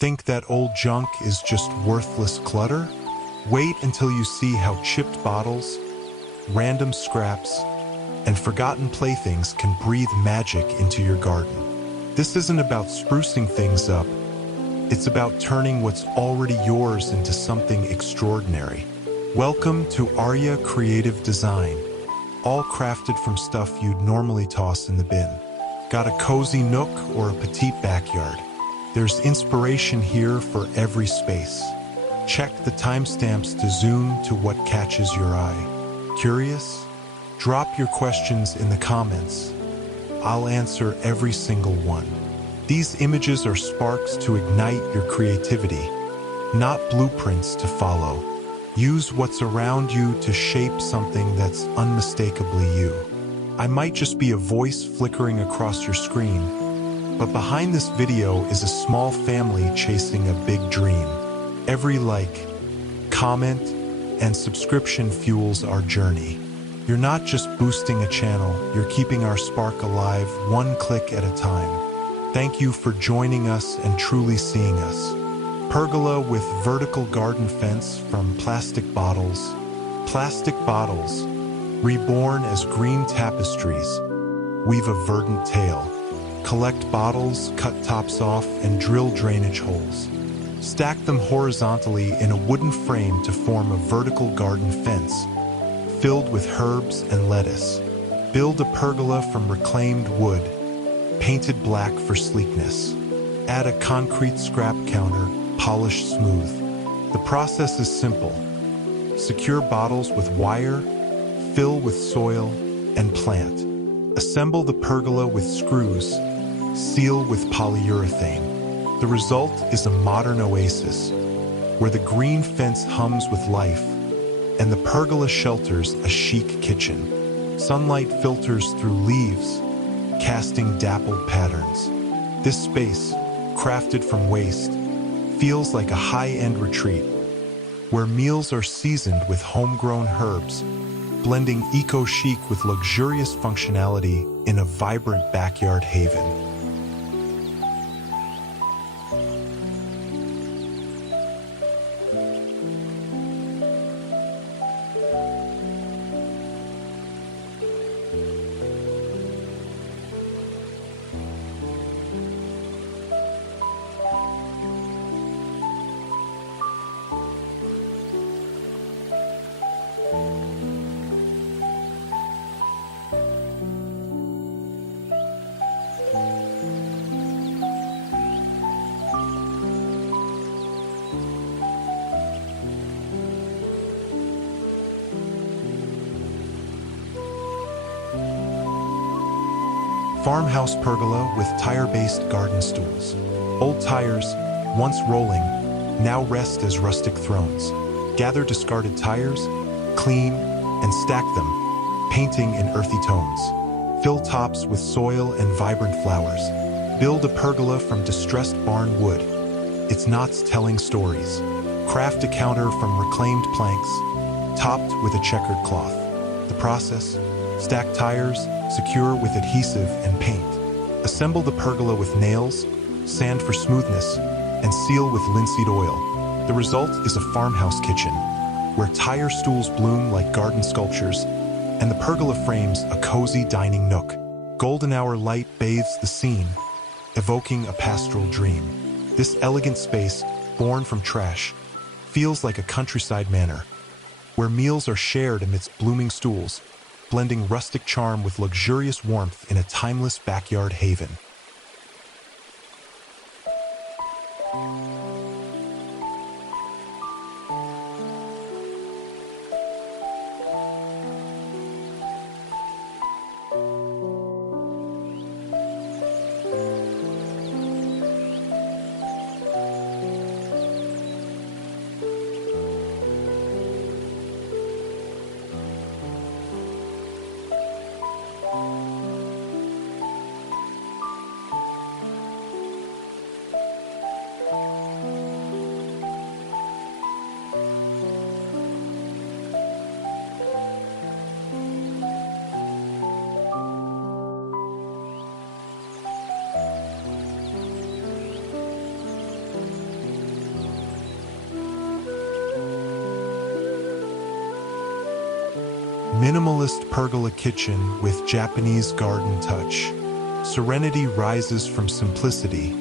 Think that old junk is just worthless clutter? Wait until you see how chipped bottles, random scraps, and forgotten playthings can breathe magic into your garden. This isn't about sprucing things up. It's about turning what's already yours into something extraordinary. Welcome to Arya Creative Design, all crafted from stuff you'd normally toss in the bin. Got a cozy nook or a petite backyard? There's inspiration here for every space. Check the timestamps to zoom to what catches your eye. Curious? Drop your questions in the comments. I'll answer every single one. These images are sparks to ignite your creativity, not blueprints to follow. Use what's around you to shape something that's unmistakably you. I might just be a voice flickering across your screen, but behind this video is a small family chasing a big dream. Every like, comment, and subscription fuels our journey. You're not just boosting a channel, you're keeping our spark alive one click at a time. Thank you for joining us and truly seeing us. Pergola with vertical garden fence from plastic bottles. Plastic bottles, reborn as green tapestries, weave a verdant tale. Collect bottles, cut tops off, and drill drainage holes. Stack them horizontally in a wooden frame to form a vertical garden fence, filled with herbs and lettuce. Build a pergola from reclaimed wood, painted black for sleekness. Add a concrete scrap counter, polished smooth. The process is simple. Secure bottles with wire, fill with soil, and plant. Assemble the pergola with screws, seal with polyurethane. The result is a modern oasis, where the green fence hums with life, and the pergola shelters a chic kitchen. Sunlight filters through leaves, casting dappled patterns. This space, crafted from waste, feels like a high-end retreat, where meals are seasoned with homegrown herbs, blending eco-chic with luxurious functionality in a vibrant backyard haven. Farmhouse pergola with tire-based garden stools. Old tires, once rolling, now rest as rustic thrones. Gather discarded tires, clean, and stack them, painting in earthy tones. Fill tops with soil and vibrant flowers. Build a pergola from distressed barn wood, its knots telling stories. Craft a counter from reclaimed planks, topped with a checkered cloth. The process: stack tires, secure with adhesive and paint. Assemble the pergola with nails, sand for smoothness, and seal with linseed oil. The result is a farmhouse kitchen, where tire stools bloom like garden sculptures, and the pergola frames a cozy dining nook. Golden hour light bathes the scene, evoking a pastoral dream. This elegant space, born from trash, feels like a countryside manor, where meals are shared amidst blooming stools, blending rustic charm with luxurious warmth in a timeless backyard haven. Minimalist pergola kitchen with Japanese garden touch. Serenity rises from simplicity,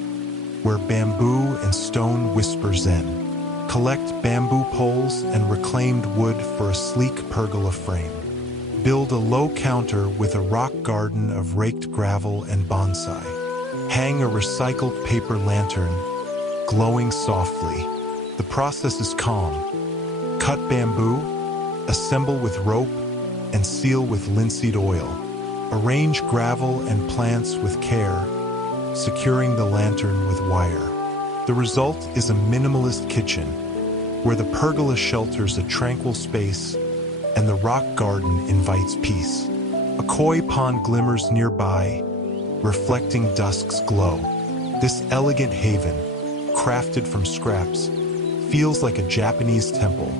where bamboo and stone whisper zen. Collect bamboo poles and reclaimed wood for a sleek pergola frame. Build a low counter with a rock garden of raked gravel and bonsai. Hang a recycled paper lantern, glowing softly. The process is calm. Cut bamboo, assemble with rope, and seal with linseed oil. Arrange gravel and plants with care, securing the lantern with wire. The result is a minimalist kitchen, where the pergola shelters a tranquil space and the rock garden invites peace. A koi pond glimmers nearby, reflecting dusk's glow. This elegant haven, crafted from scraps, feels like a Japanese temple,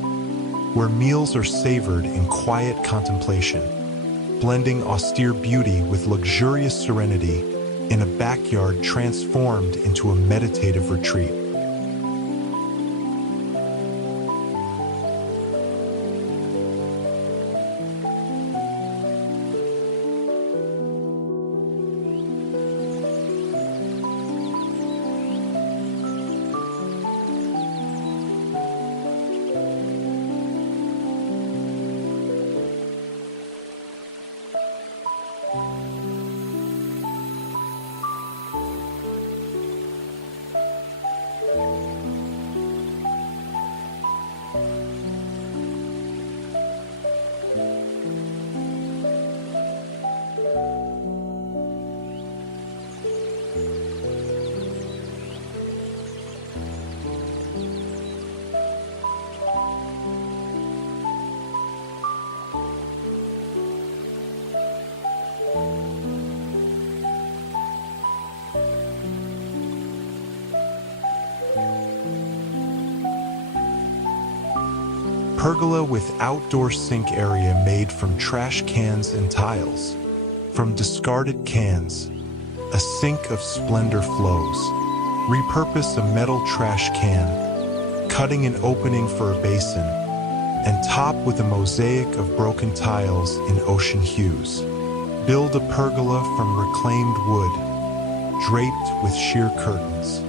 where meals are savored in quiet contemplation, blending austere beauty with luxurious serenity in a backyard transformed into a meditative retreat. Pergola with outdoor sink area made from trash cans and tiles. From discarded cans, a sink of splendor flows. Repurpose a metal trash can, cutting an opening for a basin, and top with a mosaic of broken tiles in ocean hues. Build a pergola from reclaimed wood, draped with sheer curtains.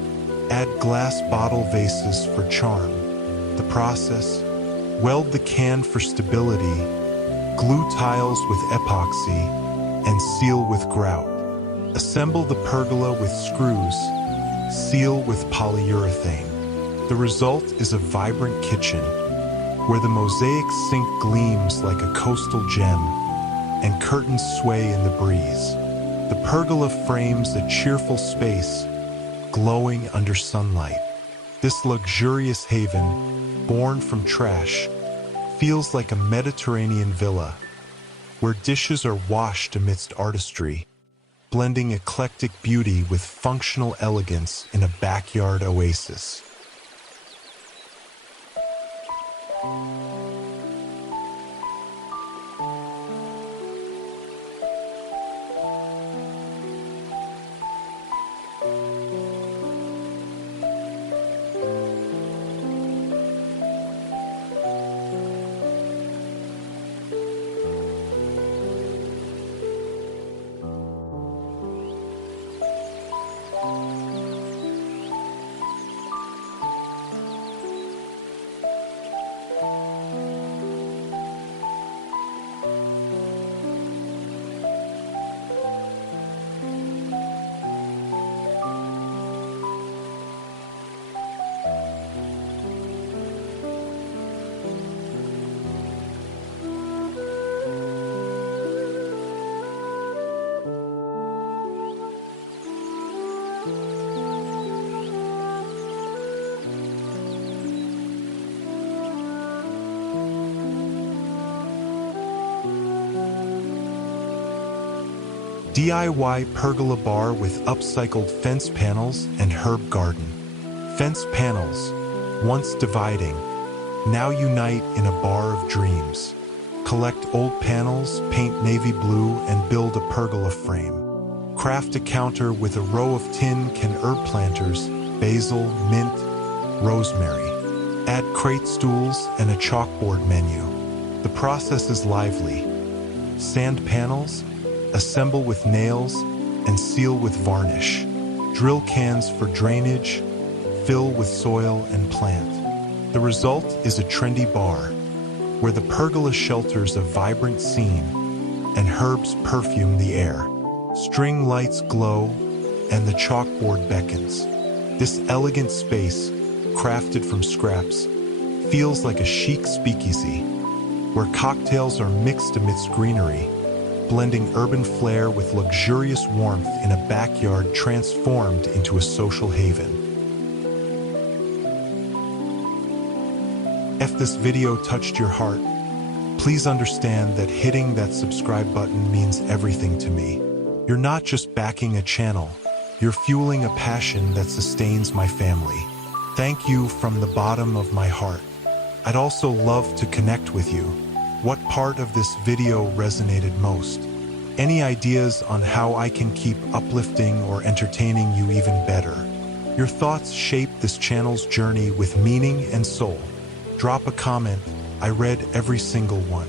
Add glass bottle vases for charm. The process: weld the can for stability, glue tiles with epoxy, and seal with grout. Assemble the pergola with screws, seal with polyurethane. The result is a vibrant kitchen, where the mosaic sink gleams like a coastal gem, and curtains sway in the breeze. The pergola frames a cheerful space, glowing under sunlight. This luxurious haven, born from trash, feels like a Mediterranean villa, where dishes are washed amidst artistry, blending eclectic beauty with functional elegance in a backyard oasis. DIY pergola bar with upcycled fence panels and herb garden. Fence panels, once dividing, now unite in a bar of dreams. Collect old panels, paint navy blue, and build a pergola frame. Craft a counter with a row of tin can herb planters, basil, mint, rosemary. Add crate stools and a chalkboard menu. The process is lively, Sand panels, assemble with nails, and seal with varnish. Drill cans for drainage, fill with soil and plant. The result is a trendy bar, where the pergola shelters a vibrant scene and herbs perfume the air. String lights glow and the chalkboard beckons. This elegant space, crafted from scraps, feels like a chic speakeasy, where cocktails are mixed amidst greenery, blending urban flair with luxurious warmth in a backyard transformed into a social haven. If this video touched your heart, please understand that hitting that subscribe button means everything to me. You're not just backing a channel, you're fueling a passion that sustains my family. Thank you from the bottom of my heart. I'd also love to connect with you. What part of this video resonated most? Any ideas on how I can keep uplifting or entertaining you even better? Your thoughts shape this channel's journey with meaning and soul. Drop a comment. I read every single one.